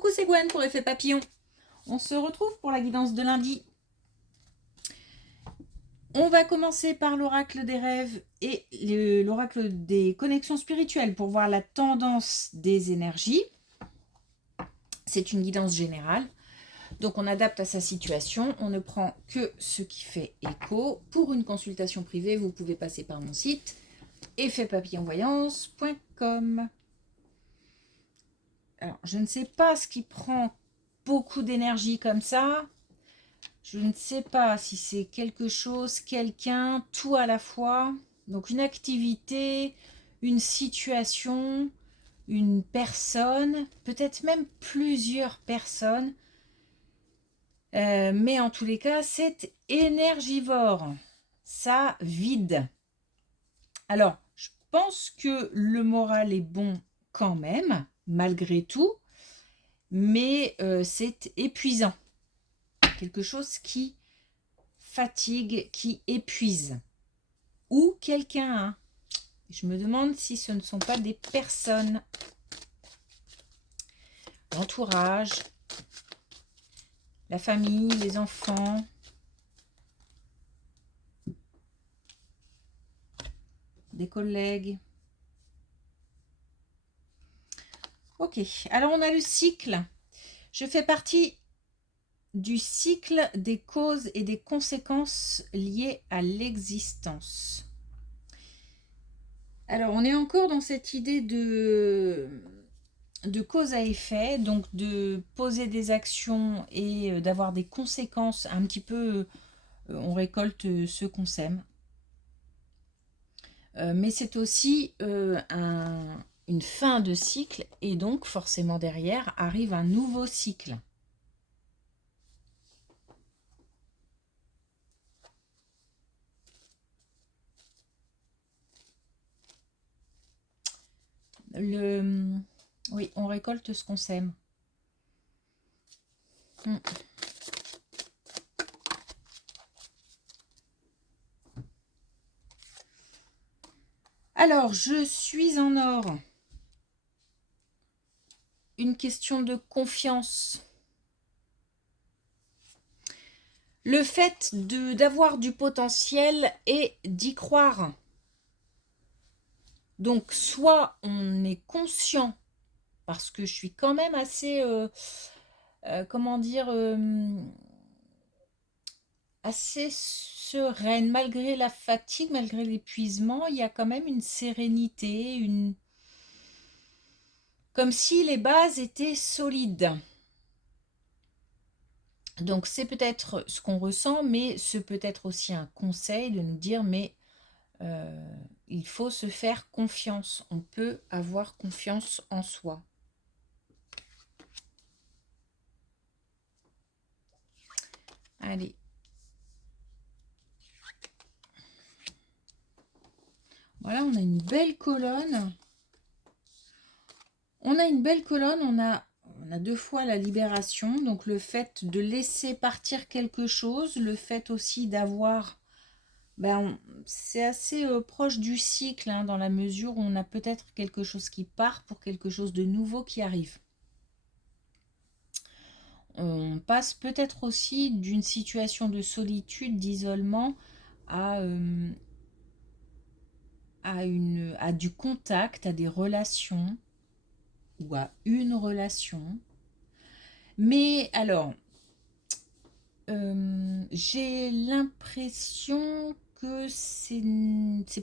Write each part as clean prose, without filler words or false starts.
Coucou, c'est Gwen pour Effet Papillon. On se retrouve pour la guidance de lundi. On va commencer par l'oracle des rêves et l'oracle des connexions spirituelles pour voir la tendance des énergies. C'est une guidance générale. Donc on adapte à sa situation. On ne prend que ce qui fait écho. Pour une consultation privée, vous pouvez passer par mon site effetpapillonvoyance.com. Alors, je ne sais pas ce qui prend beaucoup d'énergie comme ça. Je ne sais pas si c'est quelque chose, quelqu'un, tout à la fois. Donc une activité, une situation, une personne, peut-être même plusieurs personnes. Mais en tous les cas, c'est énergivore. Ça vide. Alors, je pense que le moral est bon quand même, malgré tout. Mais c'est épuisant. Quelque chose qui fatigue, qui épuise. Ou quelqu'un. Hein. Je me demande si ce ne sont pas des personnes. L'entourage, la famille, les enfants. Des collègues. Ok, alors on a le cycle. Je fais partie du cycle des causes et des conséquences liées à l'existence. Alors, on est encore dans cette idée de cause à effet, donc de poser des actions et d'avoir des conséquences un petit peu, on récolte ce qu'on sème. Mais c'est aussi une fin de cycle et donc forcément derrière arrive un nouveau cycle. Oui, on récolte ce qu'on sème. Alors, je suis en or. Une question de confiance. Le fait d'avoir du potentiel et d'y croire. Donc, soit on est conscient, parce que je suis quand même assez, comment dire, assez sereine, malgré la fatigue, malgré l'épuisement, il y a quand même une sérénité, comme si les bases étaient solides. Donc c'est peut-être ce qu'on ressent, mais c'est peut-être aussi un conseil de nous dire, mais il faut se faire confiance. On peut avoir confiance en soi. Allez. Voilà, on a une belle colonne. On a une belle colonne, on a deux fois la libération, donc le fait de laisser partir quelque chose, le fait aussi d'avoir, c'est assez proche du cycle, hein, dans la mesure où on a peut-être quelque chose qui part pour quelque chose de nouveau qui arrive. On passe peut-être aussi d'une situation de solitude, d'isolement, à du contact, à des relations, ou à une relation. Mais alors, j'ai l'impression que c'est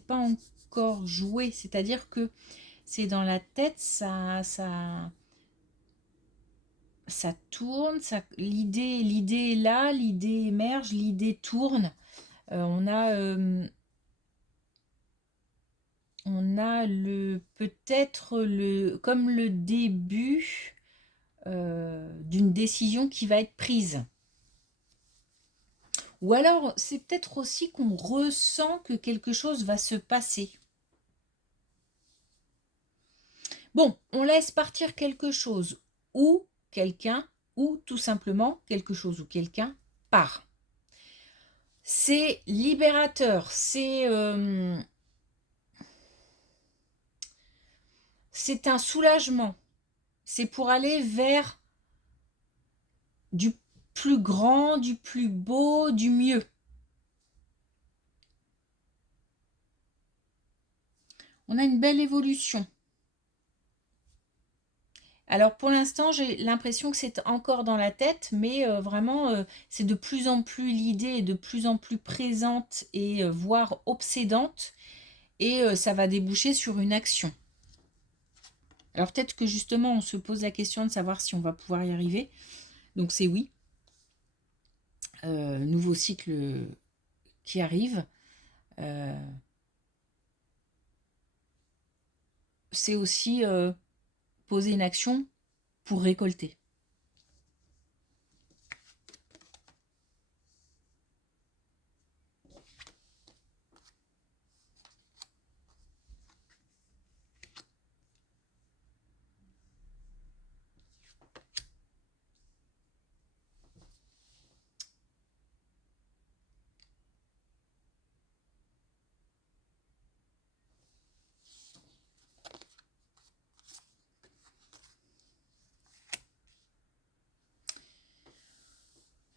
pas encore joué, c'est-à-dire que c'est dans la tête, ça tourne, l'idée est là, l'idée émerge, l'idée tourne. On a peut-être comme le début d'une décision qui va être prise. Ou alors, c'est peut-être aussi qu'on ressent que quelque chose va se passer. Bon, on laisse partir quelque chose ou quelqu'un, ou tout simplement quelque chose ou quelqu'un part. C'est libérateur, c'est un soulagement. C'est pour aller vers du plus grand, du plus beau, du mieux. On a une belle évolution. Alors pour l'instant, j'ai l'impression que c'est encore dans la tête, mais vraiment, c'est de plus en plus l'idée est de plus en plus présente et voire obsédante, et ça va déboucher sur une action. Alors peut-être que justement, on se pose la question de savoir si on va pouvoir y arriver. Donc c'est oui. Nouveau cycle qui arrive. C'est aussi poser une action pour récolter.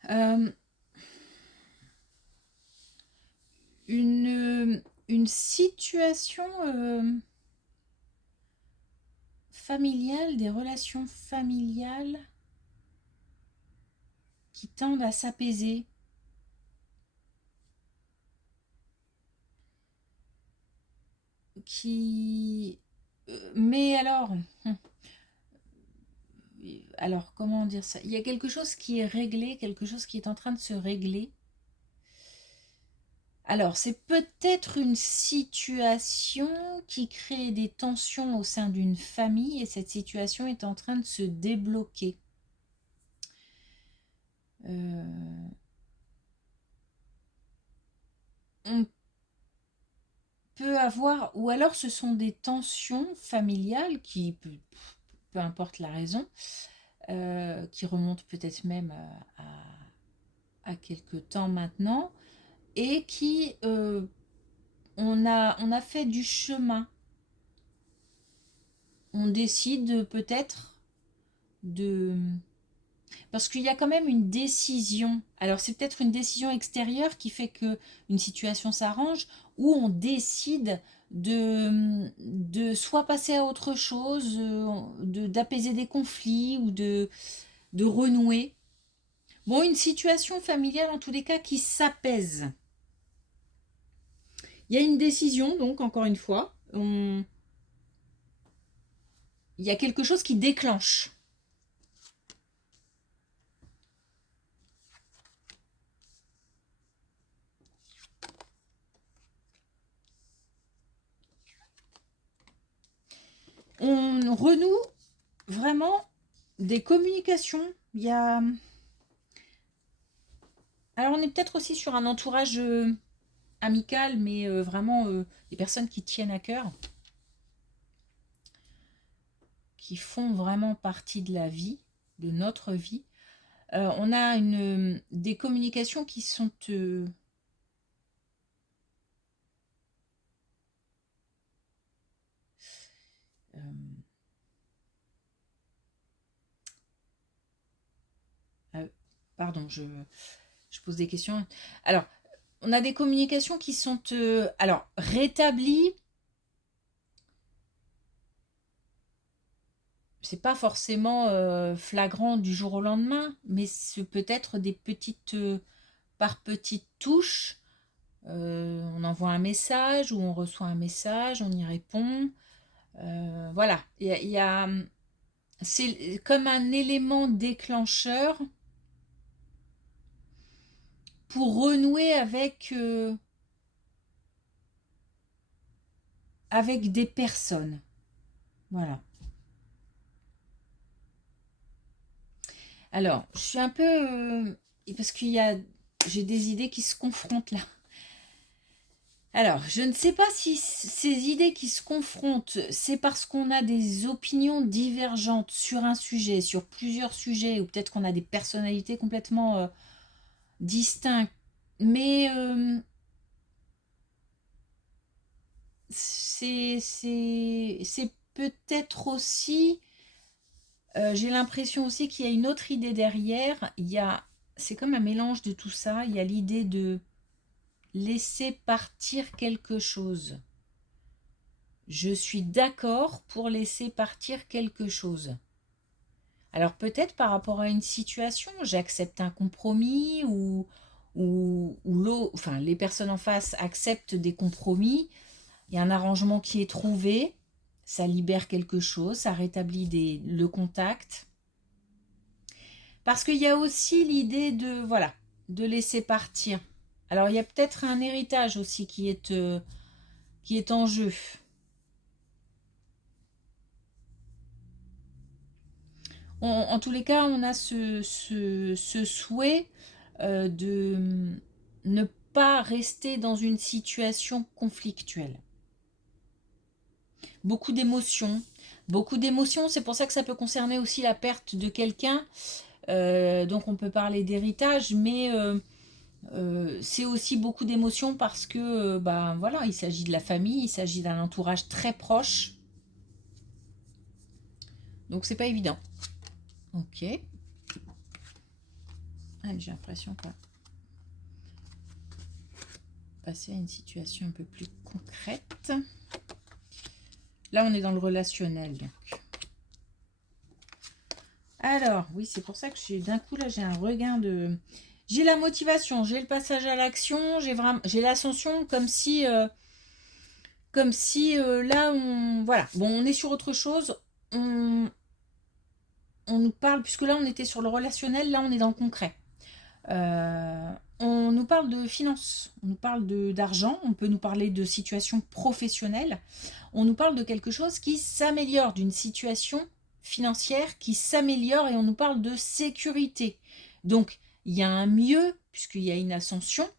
Euh, une situation familiale, des relations familiales qui tendent à s'apaiser. Mais alors, comment dire ça? Il y a quelque chose qui est réglé, quelque chose qui est en train de se régler. Alors, c'est peut-être une situation qui crée des tensions au sein d'une famille et cette situation est en train de se débloquer. On peut avoir, ou alors ce sont des tensions familiales qui, peu importe la raison, qui remontent peut-être même à quelques temps maintenant, et qui, on a fait du chemin. On décide peut-être de... Parce qu'il y a quand même une décision. Alors c'est peut-être une décision extérieure qui fait que une situation s'arrange, ou on décide de soit passer à autre chose, d'apaiser des conflits ou de renouer. Bon, une situation familiale en tous les cas qui s'apaise. Il y a une décision, donc encore une fois, il y a quelque chose qui déclenche. On renoue vraiment des communications. Il y a... Alors on est peut-être aussi sur un entourage amical, mais vraiment des personnes qui tiennent à cœur, qui font vraiment partie de la vie, de notre vie. On a des communications qui sont... pardon, je pose des questions. Alors, on a des communications qui sont alors rétablies. C'est pas forcément flagrant du jour au lendemain, mais c'est peut-être des petites par petites touches. On envoie un message ou on reçoit un message, on y répond. Voilà, c'est comme un élément déclencheur pour renouer avec des personnes. Voilà. Alors, je suis un peu... parce j'ai des idées qui se confrontent là. Alors, je ne sais pas si ces idées qui se confrontent, c'est parce qu'on a des opinions divergentes sur un sujet, sur plusieurs sujets, ou peut-être qu'on a des personnalités complètement distinctes. Mais c'est peut-être aussi J'ai l'impression aussi qu'il y a une autre idée derrière. C'est comme un mélange de tout ça. Il y a l'idée de laisser partir quelque chose. Je suis d'accord pour laisser partir quelque chose. Alors peut-être par rapport à une situation, j'accepte un compromis ou enfin, les personnes en face acceptent des compromis. Il y a un arrangement qui est trouvé, ça libère quelque chose, ça rétablit le contact. Parce qu'il y a aussi l'idée de, voilà, de laisser partir. Alors il y a peut-être un héritage aussi qui est en jeu. En tous les cas, on a ce souhait de ne pas rester dans une situation conflictuelle. Beaucoup d'émotions. Beaucoup d'émotions, c'est pour ça que ça peut concerner aussi la perte de quelqu'un. Donc on peut parler d'héritage, mais c'est aussi beaucoup d'émotions parce que bah, voilà, il s'agit de la famille, il s'agit d'un entourage très proche. Donc c'est pas évident. Ok. Ah, j'ai l'impression qu'on va passer à une situation un peu plus concrète. Là, on est dans le relationnel. Donc. Alors, oui, c'est pour ça que d'un coup, là, j'ai un regain de... J'ai la motivation, j'ai le passage à l'action, j'ai l'ascension comme si là, voilà, bon, on est sur autre chose. On nous parle, puisque là, on était sur le relationnel, là, on est dans le concret. On nous parle de finances, on nous parle d'argent, on peut nous parler de situation professionnelle, on nous parle de quelque chose qui s'améliore, d'une situation financière qui s'améliore et on nous parle de sécurité. Donc, il y a un mieux, puisqu'il y a une ascension.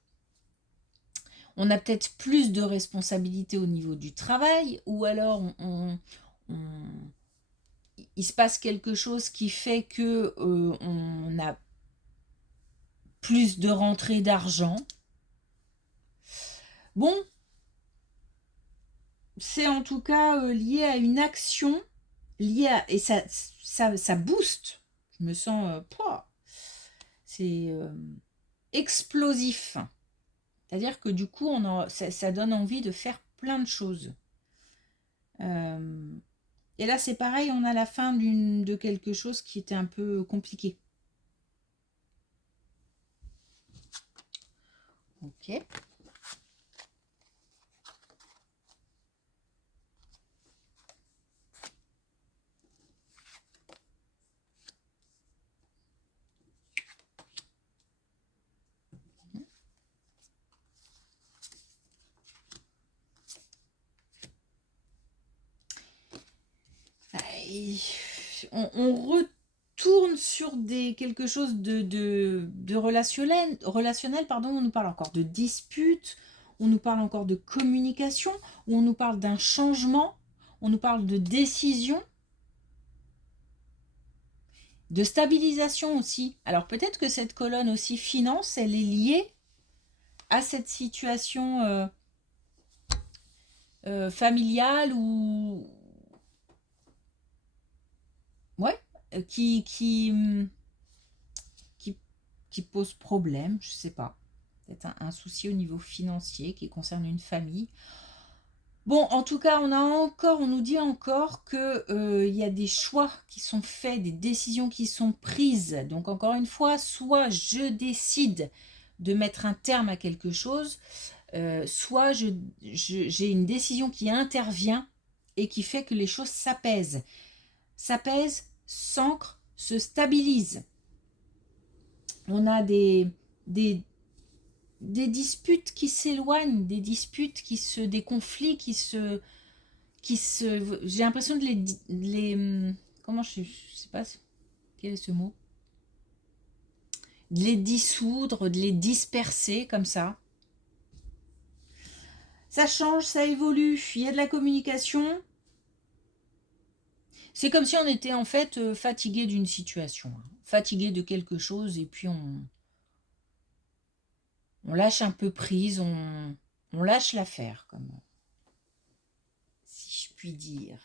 On a peut-être plus de responsabilités au niveau du travail, ou alors il se passe quelque chose qui fait que on a plus de rentrées d'argent. Bon, c'est en tout cas lié à une action, et ça booste. Je me sens, c'est explosif. C'est-à-dire que du coup, ça donne envie de faire plein de choses. Et là, c'est pareil, on a la fin de quelque chose qui était un peu compliqué. Ok. On retourne sur quelque chose de relationnel, pardon. On nous parle encore de dispute, on nous parle encore de communication, ou on nous parle d'un changement, on nous parle de décision, de stabilisation aussi. Alors peut-être que cette colonne aussi finance, elle est liée à cette situation familiale ou ouais, qui pose problème, je sais pas. Peut-être un souci au niveau financier qui concerne une famille. Bon, en tout cas, on nous dit encore que y a des choix qui sont faits, des décisions qui sont prises. Donc encore une fois, soit je décide de mettre un terme à quelque chose, soit j'ai une décision qui intervient et qui fait que les choses s'apaisent. S'apaisent, s'ancrent, se stabilisent. On a des disputes qui s'éloignent, des conflits j'ai l'impression de comment je sais pas quel est ce mot, de les dissoudre, de les disperser comme ça. Ça change, ça évolue, il y a de la communication. C'est comme si on était en fait fatigué d'une situation, fatigué de quelque chose, et puis on lâche un peu prise, on lâche l'affaire, si je puis dire.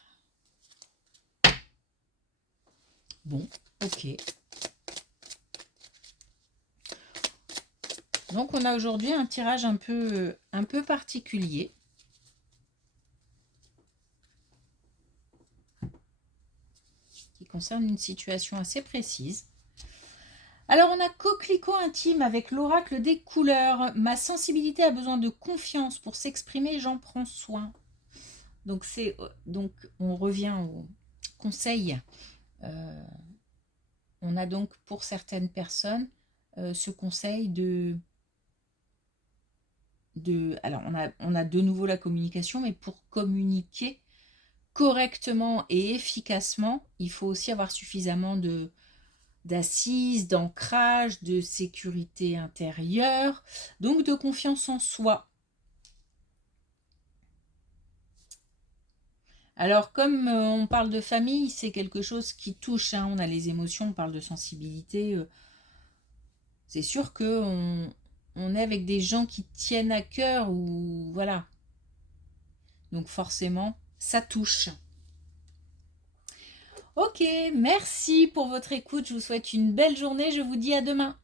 Bon, ok. Donc on a aujourd'hui un tirage un peu particulier. Qui concerne une situation assez précise. Alors on a Coquelicot intime avec l'oracle des couleurs. Ma sensibilité a besoin de confiance pour s'exprimer, j'en prends soin. Donc on revient au conseil. On a donc pour certaines personnes ce conseil alors on a de nouveau la communication, mais pour communiquer correctement et efficacement, il faut aussi avoir suffisamment d'assises, d'ancrage, de sécurité intérieure, donc de confiance en soi. Alors, comme on parle de famille, c'est quelque chose qui touche, hein, on a les émotions, on parle de sensibilité. C'est sûr qu'on on est avec des gens qui tiennent à cœur, ou voilà. Donc forcément, ça touche. Ok, merci pour votre écoute. Je vous souhaite une belle journée. Je vous dis à demain.